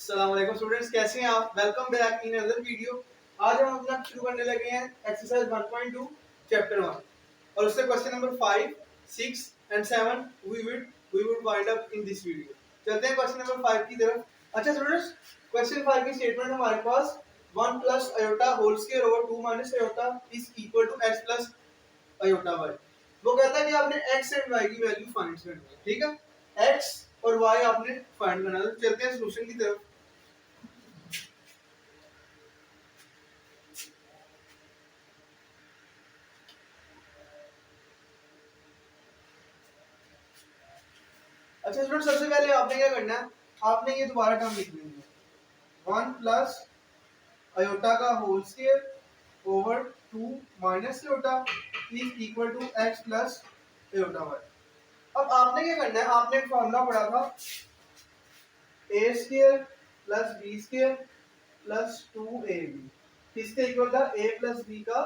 अस्सलाम वालेकुम स्टूडेंट्स, कैसे हैं आप? Welcome back in another video. आज हम अपना शुरू करने लगे हैं एक्सरसाइज 1.2 चैप्टर 1 और उससे question number 5, 6 and 7 we would wind up in this video. चलते हैं क्वेश्चन नंबर 5 की तरफ। अच्छा स्टूडेंट्स, क्वेश्चन 5 की स्टेटमेंट हमारे पास 1 plus iota whole square over 2 minus iota is equal to x plus iota y। वो कहता है कि आपने x एंड y की वैल्यू फाइंड करनी है, ठीक है? x और y आपने फाइंड करना है। तो चलते हैं सॉल्यूशन की तरफ। अच्छा स्टूडेंट, सबसे पहले आपने क्या करना है, आपने ये दोबारा टर्म लिख लेनी है 1 प्लस आयोटा का whole square over 2 minus iota is equal to x plus iota y। अब आपने क्या करना है, आपने एक फॉर्मूला पढ़ा था a square plus b square plus 2ab, किसके इक्वल था? a प्लस b का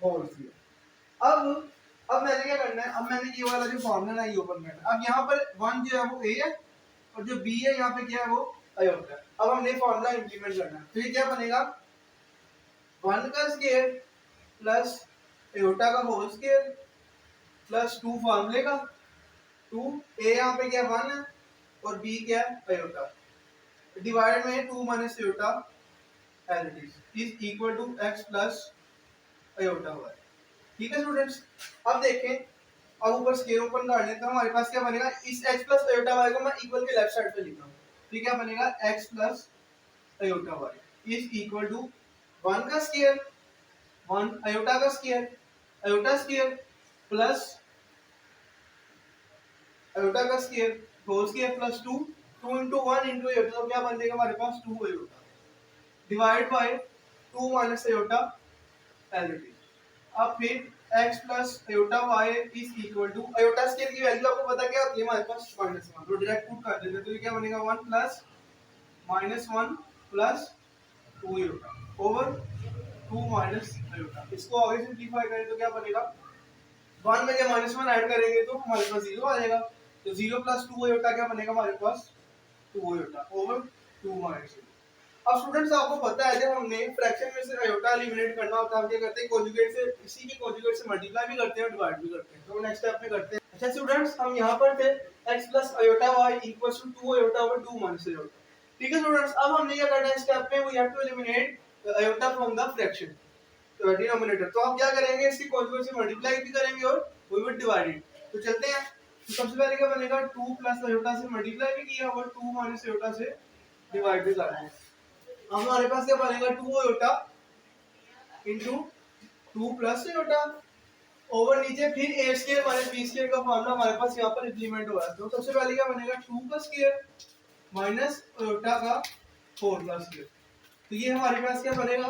होल स्क्वायर। अब मैंने क्या करना है, अब मैंने ये वाला जो फॉर्मूला है ये ओपन करना है। अब यहाँ पर 1 जो है वो a है और जो b है यहाँ पे क्या है वो आयोटा है। अब हमने फॉर्मूला इंप्लीमेंट करना है, तो ये क्या बनेगा 1 का स्क्वायर प्लस आयोटा का होल स्क्वायर प्लस 2 फॉर्मूले का 2, a यहाँ पे क्या 1 है और b क्या है आयोटा, डिवाइड में 2 minus iota as it is equal to x plus iota y। ठीक है स्टूडेंट्स, अब देखें, अब ऊपर स्क्वायर ओपन कर लें तो हमारे पास क्या बनेगा, इस x प्लस आयोटा y को मैं इक्वल के लेफ्ट साइड पे लिख रहा हूँ। तो क्या बनेगा x plus iota y is equal to 1 का स्क्वायर 1 आयोटा का square iota square plus iota का square whole square plus 2 2 into 1 into iota, तो क्या बन जाएगा हमारे पास 2 iota divide by 2 minus iota as it is. अब फिर x plus iota y is equal to iota square की वैल्यू आपको पता क्या होती है हमारे पास -1, तो डायरेक्ट पुट कर देते हैं। तो ये क्या बनेगा 1 plus -1 plus 2 iota over 2 minus iota. इसको आगे सिंपलीफाई करें तो क्या बनेगा 1 में जब -1 ऐड करेंगे तो हमारे पास 0 आ जाएगा। तो 0 प्लस 2 आयोटा क्या बनेगा हमारे पास 2 आयोटा ओवर 2 माइनस। अब स्टूडेंट्स आपको पता है जब हमने फ्रैक्शन में से आयोटा एलिमिनेट करना होता है हम क्या करते हैं, कॉन्जुगेट से, इसी के कॉन्जुगेट से मल्टीप्लाई भी करते हैं और डिवाइड भी करते हैं। तो नेक्स्ट स्टेप में करते हैं। अच्छा स्टूडेंट्स, हम यहाँ पर थे x plus iota y equals to 2 iota over 2 minus iota. ठीक है स्टूडेंट्स, अब हमने क्या करना है स्टेप में, we have to eliminate iota from the fraction denominator. तो हम क्या करेंगे, इसकी कॉन्जुगेट से मल्टीप्लाई भी करेंगे और वी विल डिवाइड इट। तो चलते हैं। तो सबसे पहले क्या बनेगा 2 प्लस आयोटा से मल्टीप्लाई भी किया और 2 माइनस आयोटा से डिवाइड भी कर रहे हैं। हमारे पास क्या बनेगा 2 iota into 2 plus iota over नीचे फिर a square minus b square का फॉर्मूला हमारे पास यहाँ पर इंप्लीमेंट हो रहा है। तो सबसे पहले क्या बनेगा 2 का स्क्वायर माइनस आयोटा का 4 का स्क्वायर। तो ये हमारे पास क्या बनेगा,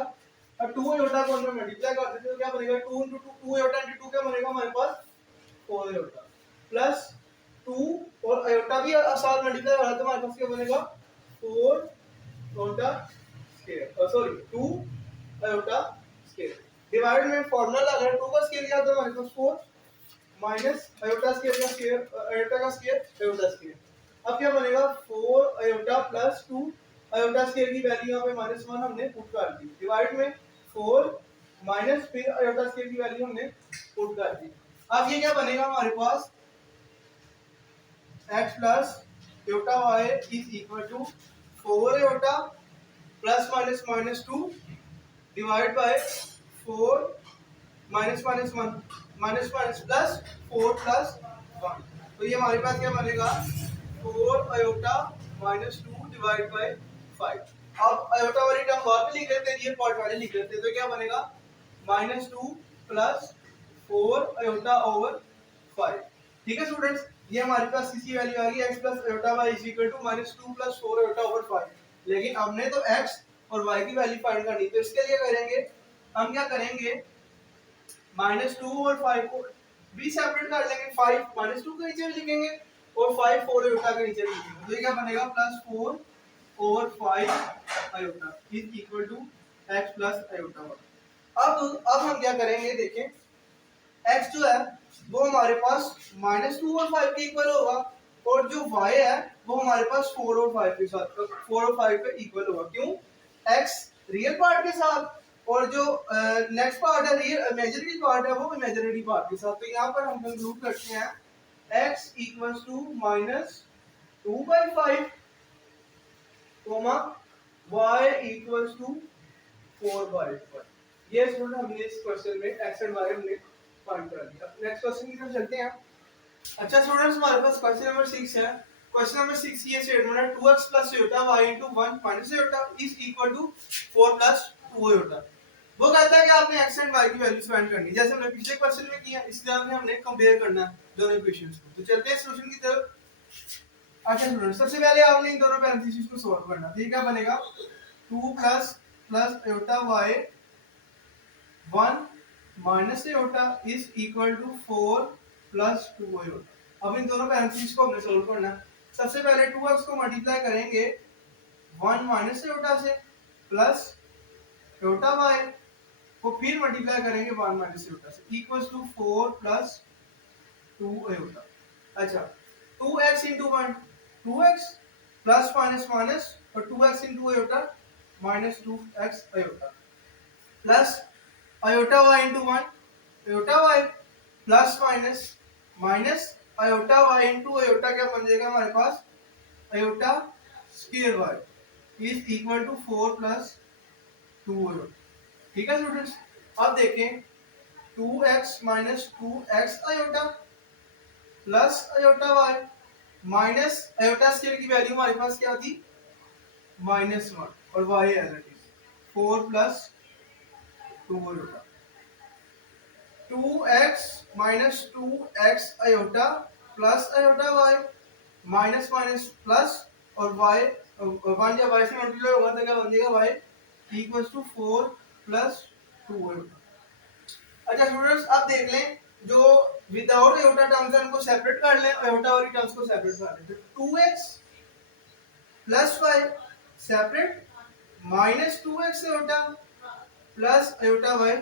अब 2 आयोटा को अंदर मल्टीप्लाई कर देते हैं तो क्या बनेगा 2 into 2 2 आयोटा into 2 क्या बनेगा हमारे पास 4 आयोटा प्लस 2 और आयोटा भी आसान मल्टीप्लाई हो रहा है तो हमारे पास क्या बनेगा 4 iota square, sorry 2 iota square divide में फॉर्मूला लगा 2 का स्क्वायर किया तो हमारे पास 4 माइनस आयोटा स्क्वायर का स्क्वायर आयोटा का स्क्वायर आयोटा स्क्वायर। अब क्या बनेगा 4 आयोटा प्लस 2 आयोटा स्क्वायर की वैल्यू यहाँ पे -1 हमने पुट कर दी डिवाइड में 4 माइनस फिर आयोटा स्क्वायर की वैल्यू हमने पुट कर दी। अब ये क्या बनेगा हमारे पास x plus iota y is equal to 4 iota plus minus minus 2 divide by 4 minus minus 1 minus minus plus 4 plus 1। तो ये हमारे पास क्या बनेगा 4 आयोटा माइनस 2 डिवाइड बाय 5। अब आयोटा वाली टर्म बाद में लिख लेते हैं, ये पार्ट वाले लिख लेते हैं। तो क्या बनेगा -2 प्लस 4 आयोटा ओवर 5। ठीक है स्टूडेंट्स, ये हमारे पास इसकी वैल्यू आ गई x plus iota y is equal to -2 plus 4 iota over 5। लेकिन हमने तो x और y की वैल्यू फाइंड करनी, तो इसके लिए करेंगे हम क्या करेंगे -2 और 5 को भी सेपरेट कर लेंगे, 5 -2 के नीचे भी लिखेंगे और 5 4 आयोटा के नीचे भी लिखेंगे। तो ये क्या बनेगा +4 over 5 iota is equal to x plus iota. अब हम क्या करेंगे, देखें x जो है वो हमारे पास -2 और 5 के इक्वल होगा और जो y है वो हमारे पास 4 और 5 के साथ 4 और 5 पे इक्वल होगा। क्यों? x रियल पार्ट के साथ और जो नेक्स्ट पार्ट है रियल इमेजिनरी पार्ट है वो इमेजिनरी पार्ट के साथ। तो यहाँ पर हम कंक्लूड करते हैं x equals to -2/5 comma y equals to 4/5। ये स्टूडेंट हमने इस क्वेश्चन में x एंड y हमने फाइंड कर लिया। नेक्स्ट क्वेश्चन की तरफ चलते हैं। अच्छा स्टूडेंट्स, हमारे पास क्वेश्चन नंबर 6 है। क्वेश्चन नंबर 6 ये स्टेटमेंट है 2x plus iota y into 1 minus iota is equal to 4 plus 2 iota। वो कहता है कि आपने x एंड y की वैल्यूज फाइंड करनी है जैसे हमने पिछले क्वेश्चन में किया, इसलिए हमने कंपेयर करना है दोनों इक्वेशंस को। तो चलते हैं सॉल्यूशन की तरफ। अच्छा स्टूडेंट्स, सबसे पहले आपने इन दोनों पैरेंथेसिस को सॉल्व करना है। ठीक है, बनेगा 2 plus iota y 1 minus iota is equal to 4 plus 2 iota। अब इन दोनों पैरेंथेसिस को हमने सॉल्व करना है। सबसे पहले 2x को मल्टीप्लाई करेंगे 1 माइनस iota से प्लस iota y को फिर मल्टीप्लाई करेंगे 1 माइनस iota से इक्वल्स टू 4 प्लस 2 iota। अच्छा 2x into 1 2x plus minus minus और 2x into iota minus 2x iota plus iota y into 1 iota y plus minus minus iota y into iota क्या बन जाएगा हमारे पास iota square y is equal to 4 plus 2 iota। ठीक है students, अब देखें 2x minus 2x iota plus iota y minus iota square की value हमारे पास क्या थी -1 और y as it is 4 plus 2 iota 2x minus 2x iota plus iota y minus minus plus और y 1 जब y से मल्टीप्लाई होगा तो क्या बन जाएगा y equals to 4 plus 2 iota। अच्छा स्टूडेंट्स, अब देख लें जो विदाउट iota टर्म्स है उनको सेपरेट कर लें और iota वाली टर्म्स को सेपरेट कर लें। तो 2x plus y separate minus 2x iota plus iota y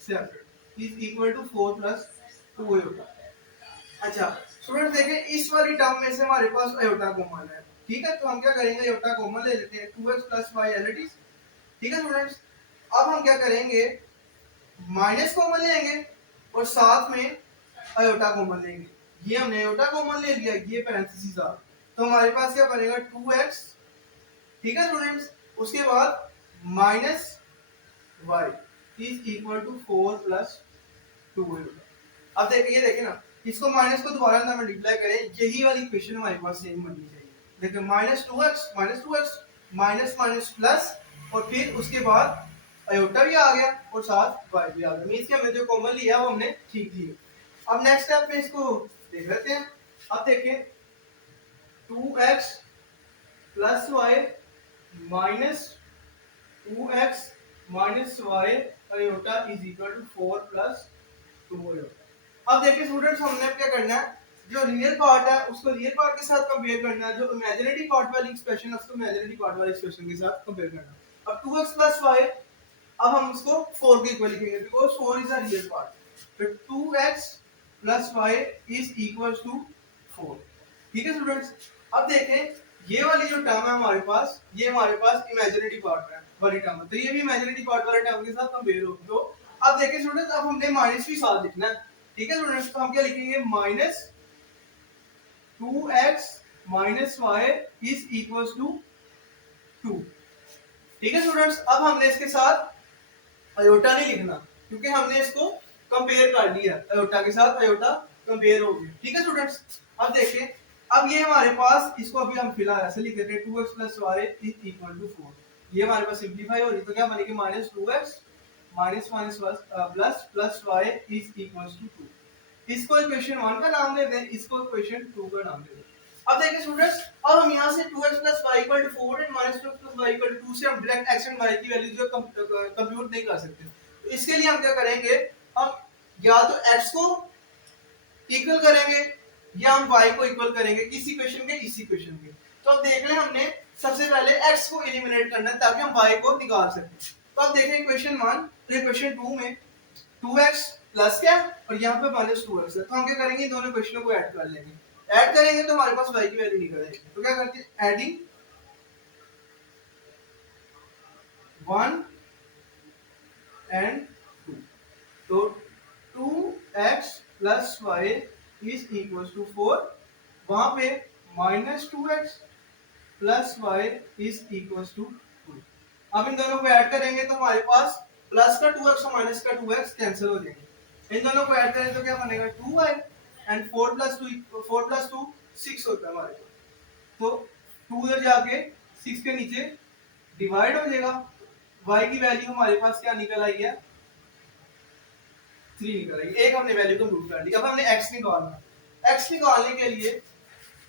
separate is equal to 4 plus 2 iota। अच्छा स्टूडेंट देखें, इस वाली टर्म में से हमारे पास iota कॉमन है। ठीक है, तो हम क्या करेंगे iota कॉमन ले लेते हैं 2x plus y as it is. ठीक है स्टूडेंट्स, अब हम क्या करेंगे माइनस कॉमन लेंगे और साथ में iota कॉमन लेंगे। ये हमने iota कॉमन ले लिया, ये पैरेंथेसिस आ, तो हमारे पास क्या बनेगा 2x। ठीक है स्टूडेंट्स, उसके बाद minus y is equal to 4 plus 2 iota। अब देखिए, ये देखें ना, इसको माइनस को दोबारा ना मल्टीप्लाई करें, यही वाली इक्वेशन हमारे पास सेम बननी चाहिए। देखिए -2x माइनस माइनस प्लस और फिर उसके बाद आयोटा भी आ गया और साथ y भी आ गया। मींस कि हमने जो कॉमन लिया वो हमने ठीक लिया। अब नेक्स्ट स्टेप में इसको देख लेते हैं। अब देखें 2x plus y minus 2x minus y iota is equal to 4 plus 2 iota. अब देखिए स्टूडेंट्स, हमने क्या करना है, जो रियल पार्ट है उसको रियल पार्ट के साथ कंपेयर करना है, जो इमेजिनरी पार्ट वाली एक्सप्रेशन है उसको इमेजिनरी पार्ट वाली एक्सप्रेशन के साथ कंपेयर करना है। अब 2x प्लस y अब हम इसको 4 के इक्वल लिखेंगे because 4 is a real part. तो 2x plus y is equals to 4। ठीक है स्टूडेंट्स, अब देखें ये वाली जो टर्म है हमारे पास, ये हमारे पास इमेजिनरी पार्ट है वाली टर्म है, तो ये भी इमेजिनरी पार्ट वाले टर्म के साथ कंपेयर होगी। तो अब देखें स्टूडेंट्स, अब हमने माइनस भी साथ लिखना है। ठीक है स्टूडेंट्स, तो हम क्या लिखेंगे minus 2x minus y is equals to 2। ठीक है स्टूडेंट्स, अब हमने इसके साथ आयोटा नहीं लिखना क्योंकि हमने इसको कंपेयर कर लिया, आयोटा के साथ आयोटा कंपेयर हो गया। ठीक है स्टूडेंट्स, अब देखें, अब ये हमारे पास, इसको अभी हम फिलहाल ऐसे लिख देते हैं 2x plus y is equal to 4। ये हमारे पास सिंपलीफाई हो रही, तो क्या बनेगी minus 2x minus minus plus plus y is equals to 2। इसको इक्वेशन 1 का नाम दे दें, इसको इक्वेशन 2 का नाम दे दें। अब देखिए स्टूडेंट्स, अब हम यहाँ से 2x plus y equal to 4 and minus 2x plus y equal to 2 से हम डायरेक्ट x and y की वैल्यू जो कंप्यूट नहीं कर सकते। तो इसके लिए हम क्या करेंगे, हम या तो x को इक्वल करेंगे या हम y को इक्वल करेंगे इस इक्वेशन के इस इक्वेशन के। तो अब देख लें, हमने सबसे पहले x को एलिमिनेट करना है ताकि हम y को निकाल सकें। तो अब देखें इक्वेशन 1 और इक्वेशन 2 में 2x प्लस क्या और यहाँ पे माइनस 2x है, तो हम क्या करेंगे, दोनों इक्वेशनों को ऐड कर लेंगे। ऐड करेंगे तो हमारे पास y की वैल्यू निकल आएगी। तो क्या करते हैं, एडिंग 1 एंड 2, तो 2x plus y is equal to 4, वहां पे -2x plus y is equal to 2। अब इन दोनों को ऐड करेंगे तो हमारे पास प्लस का 2x और माइनस का 2x कैंसिल हो जाएंगे। इन दोनों को ऐड करें तो क्या बनेगा, 2y एंड 4 प्लस 2 6 होता है हमारे पास। तो 2 उधर जाके 6 के नीचे डिवाइड हो जाएगा। y की वैल्यू हमारे पास क्या निकल आई है, 3 निकल आई। एक हमने वैल्यू कंप्यूट कर ली। अब हमने x निकालना है। x निकालने के लिए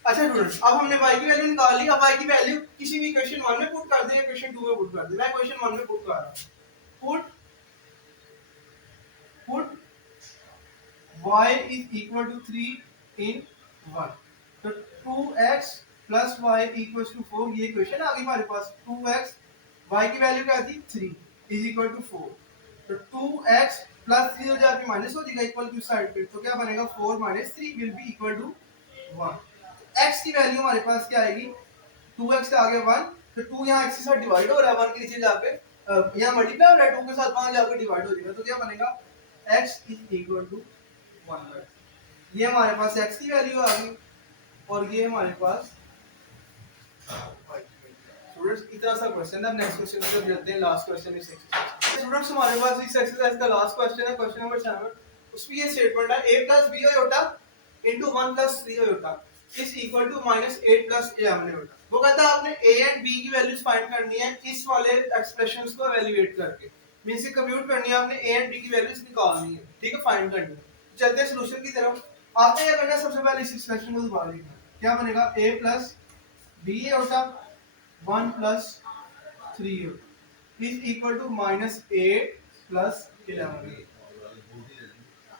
अच्छा स्टूडेंट्स, अब हमने y की वैल्यू निकाल ली। अब y की वैल्यू किसी भी क्वेश्चन 1 में पुट कर दें या क्वेश्चन 2 में पुट कर दें। मैं क्वेश्चन 1 में पुट कर रहा हूं। Put y is equal to 3 in 1, तो 2x plus y equals to 4, ये क्वेश्चन आ गई हमारे पास। 2x, y की वैल्यू क्या थी 3 is equal to 4, तो 2x plus 3 हो जाके माइनस हो जाएगा इक्वल टू साइड पे, तो क्या बनेगा 4 minus 3 will be equal to 1। x की वैल्यू हमारे पास क्या आएगी, 2x के आगे 1, तो 2 यहाँ x के साथ डिवाइड हो रहा है, 1 के नीचे जाके यहाँ मल्टीप्लाई हो रहा है, 2 के साथ वहां जाके डिवाइड हो जाएगा, तो क्या बनेगा x is equal to 1। ये हमारे पास x की वैल्यू आ गई और ये हमारे पास स्टूडेंट्स इतना सा क्वेश्चन है। अब नेक्स्ट क्वेश्चन की तरफ चलते हैं, लास्ट क्वेश्चन इस एक्सरसाइज। स्टूडेंट्स हमारे पास इस एक्सरसाइज का लास्ट क्वेश्चन है, क्वेश्चन नंबर 7। उसमें ये स्टेटमेंट है a + b iota into 1 + 3 iota is equal to -8 + 11 iota. वो कहता है आपने a एंड b की वैल्यूज फाइंड करनी है इस वाले एक्सप्रेशंस को एवेल्युएट करके, मींस से कंप्यूट करनी है आपने a एंड b की वैल्यूज निकालनी है, ठीक है, फाइंड करनी है। चलते हैं सॉल्यूशन की तरफ। आपने क्या करना है, सबसे पहले इस एक्सप्रेशन को दोबारा लिखना है। क्या बनेगा, a + b iota 1 + 3 is equal to -8 + 11।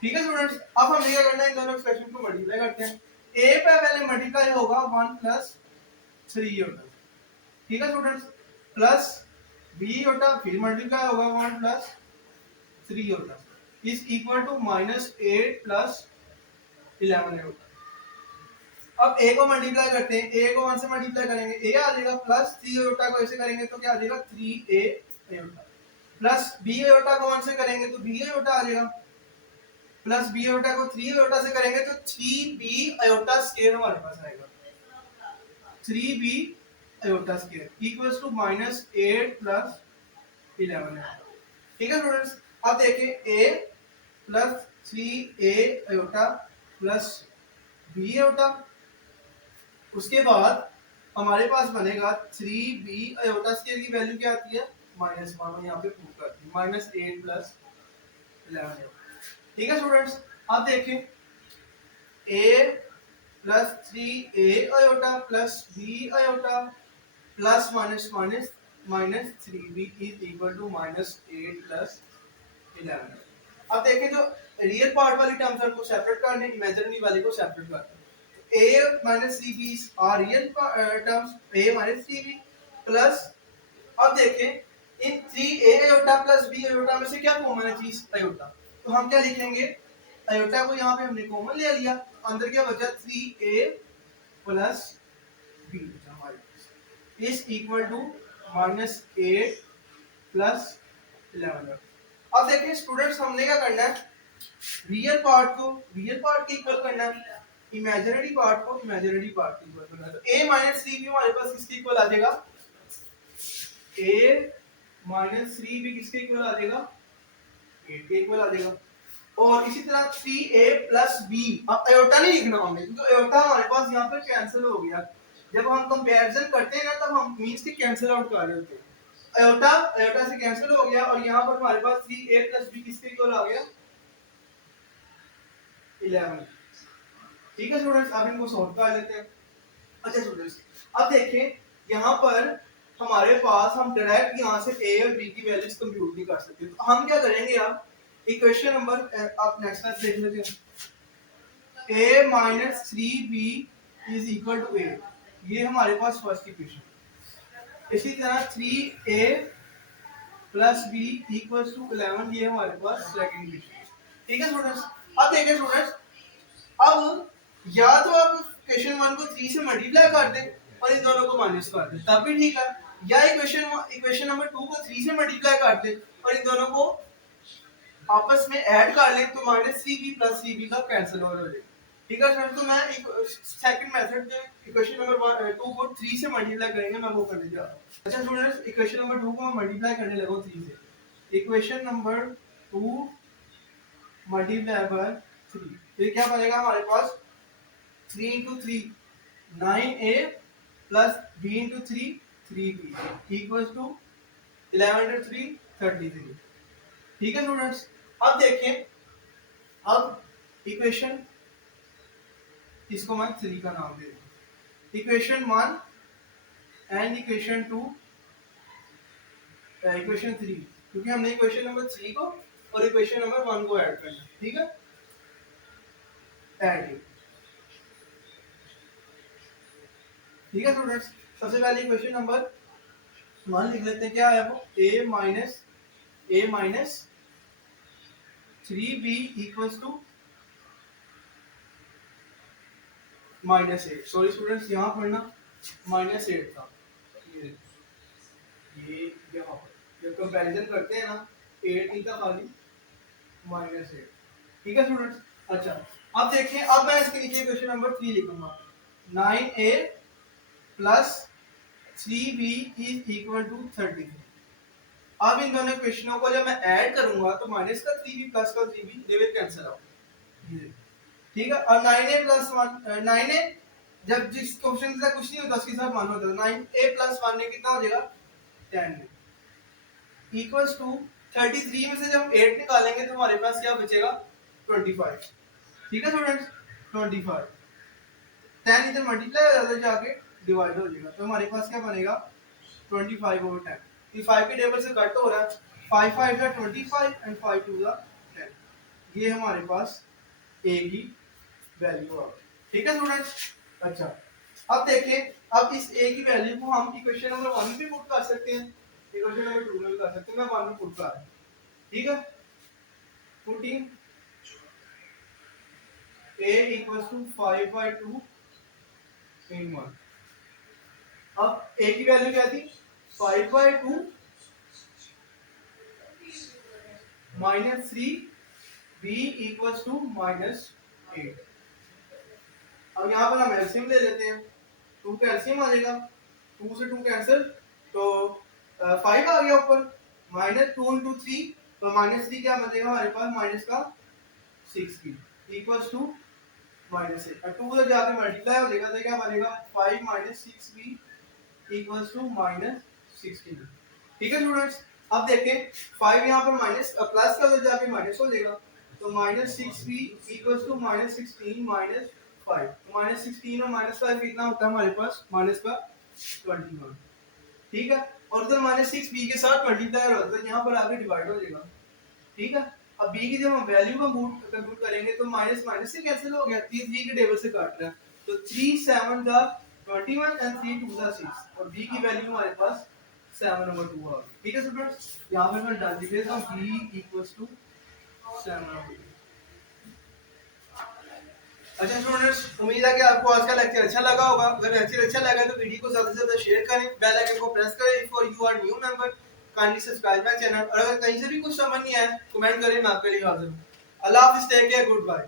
ठीक है स्टूडेंट्स, अब हमें क्या करना है, इन दोनों एक्सप्रेशन को मल्टीप्लाई करते हैं। a पे पहले मल्टीप्लाई होगा 1 + 3 होगा, ठीक है स्टूडेंट्स, प्लस b होता फिर मल्टीप्लाई होगा 1 + 3 होता इज इक्वल टू -8 + 11 होगा। अब a को मल्टीप्लाई करते हैं, a को 1 से मल्टीप्लाई करेंगे a आ जाएगा, प्लस 3 आयोटा को ऐसे करेंगे तो क्या आ जाएगा 3a iota, plus b iota को 1 से करेंगे तो b आयोटा आ जाएगा, प्लस b आयोटा को 3 आयोटा से करेंगे तो 3b आयोटा स्क्वायर हमारे पास आएगा। 3b iota square equals to -8 + 11। ठीक है स्टूडेंट्स, अब देखें a + 3a iota plus b iota, उसके बाद हमारे पास बनेगा 3b आयोटा स्क्वायर की वैल्यू क्या आती है -1, यहाँ पे प्रूव करते हैं -8 + 11। ठीक है स्टूडेंट्स, अब देखें a + 3a iota plus b iota plus -3b is equal to -8 + 11। अब देखें जो रियल पार्ट वाली टर्म्स है उनको सेपरेट करने, इमेजिनरी वाली को सेपरेट करते हैं। a - 3b are real terms, a - 3b plus, अब देखें इन 3a iota plus b iota में से क्या कॉमन है चीज आयोटा, तो हम क्या लिख लेंगे, आयोटा को यहाँ पे हमने कॉमन ले लिया, अंदर क्या बचा 3a प्लस b हमारे पास इज इक्वल टू -8 + 11। अब देखिए स्टूडेंट्स, हमने क्या करना है, रियल पार्ट के इक्वल करना है, इमेजिनरी पार्ट को इमेजिनरी पार्ट के इक्वल करना है। तो a - 3b हमारे पास किसके इक्वल आ जाएगा, a - 3b किसके इक्वल आ जाएगा, 8 के इक्वल आ जाएगा। और इसी तरह 3a + b, अब आयोटा नहीं लिखना हमने क्योंकि आयोटा हमारे पास यहाँ पे कैंसिल हो गया। जब हम कंपैरिजन करते हैं ना तब हम मींस के कैंसिल आउट कर रहे होते हैं, आयोटा से कैंसिल हो गया और यहाँ पर हमारे पास 3a + b किसके इक्वल आ गया 11। ठीक है स्टूडेंट्स, अब इनको सॉल्व कर लेते हैं। अच्छा स्टूडेंट्स, अब देखें यहाँ पर हमारे पास हम डायरेक्ट यहाँ से a और b की वैल्यूज कंप्यूट नहीं कर सकते, तो हम क्या करेंगे, आप इक्वेशन नंबर आप नेक्स्ट टाइम देख लेते हैं, a - 3b is equal to 8, ये हमारे पास फर्स्ट इक्वेशन। इसी तरह 3a + b इक्वल्स टू 11, ये हमारे पास सेकंड इक्वेशन। ठीक है स्टूडेंट्स, अब देखिए स्टूडेंट्स, अब या तो आप इक्वेशन 1 को 3 से मल्टीप्लाई कर दे और इन दोनों को माइनस कर दे तब भी ठीक है, या इक्वेशन नंबर 2 को 3 से मल्टीप्लाई कर दे और इन दोनों को आपस में ऐड कर लें तो -3b + 3b का कैंसिल हो जाएगा। ठीक है सर, तो मैं एक सेकंड मेथड जो इक्वेशन नंबर 2 को 3 से मल्टीप्लाई करेंगे मैं वो करने जा रहा हूं। अच्छा स्टूडेंट्स, इक्वेशन नंबर 2 को मैं मल्टीप्लाई करने लगा हूं 3 से। इक्वेशन नंबर 2 मल्टीप्लाई बाय 3, तो क्या बनेगा हमारे पास 3 × 3 9a + b × 3 3b = 11 × 3 33। ठीक है स्टूडेंट्स, अब देखें, अब इक्वेशन इसको मैं 3 का नाम दे दूं। इक्वेशन 1 एंड इक्वेशन 2 इक्वेशन 3, क्योंकि हमने इक्वेशन नंबर 3 को और इक्वेशन नंबर 1 को ऐड करना। ठीक है, ऐड। ठीक है स्टूडेंट्स, सबसे पहले इक्वेशन नंबर 1 लिख लेते हैं। क्या है वो? a minus 3b = -8। Sorry students, यहाँ पर ना -8 था। ये यहाँ पर जब कंपैरिजन करते हैं ना 8 नहीं था, खाली -8। ठीक है स्टूडेंट्स, अच्छा अब देखिए, अब मैं इसके नीचे क्वेश्चन नंबर 3 लिखूंगा। 9a + 3b = 33। अब इन दोनों क्वेश्चनों को जब मैं ऐड करूंगा तो माइनस का 3b प्लस का 3b they will cancel out. ठीक है, और 9a + 1 9a जब जिस क्वेश्चन के साथ कुछ नहीं होता उसके साथ मान होता है, 9a + 1 में कितना हो जाएगा 10 = 33 में से जब 8 निकालेंगे तो हमारे पास क्या बचेगा 25। ठीक है स्टूडेंट्स, 25 10 इधर मल्टीप्लाई हो जाता है जाके डिवाइड हो जाएगा, तो हमारे पास क्या बनेगा 25/10। ये 5 के टेबल से कट हो रहा है, 5 5 = 25 एंड 5 2 = 10। ये हमारे पास a की वैल्यू आ गई। ठीक है स्टूडेंट्स, अच्छा अब देखिए, अब इस a की वैल्यू को हम इक्वेशन नंबर 1 में भी पुट कर सकते हैं, इक्वेशन नंबर 2 में भी कर सकते हैं, मैं 1 में पुट कर रहा हूं। ठीक है, पुटिंग a = 5/2 in 1। अब a की वैल्यू क्या थी 5/2 -3 b = -8। अब यहाँ पर हम एलसीएम ले लेते हैं, 2 का एलसीएम आ जाएगा, 2 से 2 कैंसिल तो 5 आ गया ऊपर, -2 × 3 तो -3 क्या बचेगा हमारे पास -6b = -8। और 2 से जाके मल्टीप्लाई हो जाएगा तो क्या बनेगा 5 - 6b = -16। ठीक है स्टूडेंट्स, अब देखें 5 यहाँ पर माइनस प्लस का उधर जाके माइनस हो जाएगा, तो -6b = -16 - 5, तो -16 और -5 कितना होता है हमारे पास -21। ठीक है, और उधर -6b के साथ मल्टीप्लाई हो जाता है, यहाँ पर आगे डिवाइड हो जाएगा। ठीक है, अब b की जब हम वैल्यू कंप्यूट करेंगे तो माइनस माइनस से कैंसिल हो गया, 3 के टेबल से काट रहा है, तो 3 7 = 21 एंड 3 2 = 6 और b की वैल्यू हमारे पास 7/2 आ गई। ठीक है स्टूडेंट्स, यहाँ पे मैं डाल देता हूँ b = 7/2। अच्छा स्टूडेंट्स, उम्मीद है कि आपको आज का लेक्चर अच्छा लगा होगा। अगर लेक्चर अच्छा लगा तो वीडियो को ज्यादा से ज्यादा शेयर करें, बेल आइकन को प्रेस करें। If you are new member kindly subscribe my channel, और अगर कहीं से भी कुछ समझ नहीं आया कमेंट करें, मैं आपके लिए हाजिर हूं। अल्लाह हाफिज़, टेक केयर, गुड बाय।